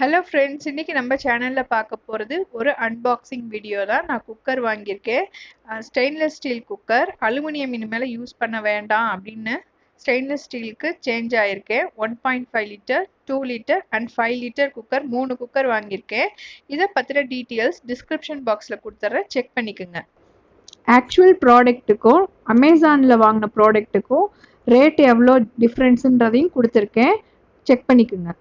Hello friends, இன்னைக்கு நம்ம சேனலில் பார்க்க போகிறது ஒரு அன்பாக்சிங் வீடியோ தான். நான் குக்கர் வாங்கியிருக்கேன். Stainless steel cooker. அலுமினியம் இனிமேல் யூஸ் பண்ண வேண்டாம் அப்படின்னு ஸ்டெயின்லெஸ் ஸ்டீலுக்கு சேஞ்ச் ஆகியிருக்கேன். 1.5 litre, 2 litre and 5 litre cooker, 3 cooker வாங்கியிருக்கேன். இதை பற்றின டீட்டெயில்ஸ் டிஸ்கிரிப்ஷன் பாக்ஸில் கொடுத்துட்றேன், செக் பண்ணிக்கோங்க. ஆக்சுவல் ப்ராடக்ட்டுக்கும் அமேசானில் வாங்கின ப்ராடக்ட்டுக்கும் ரேட் எவ்வளோ டிஃப்ரென்ஸுன்றதையும் கொடுத்துருக்கேன், செக் பண்ணிக்கோங்க.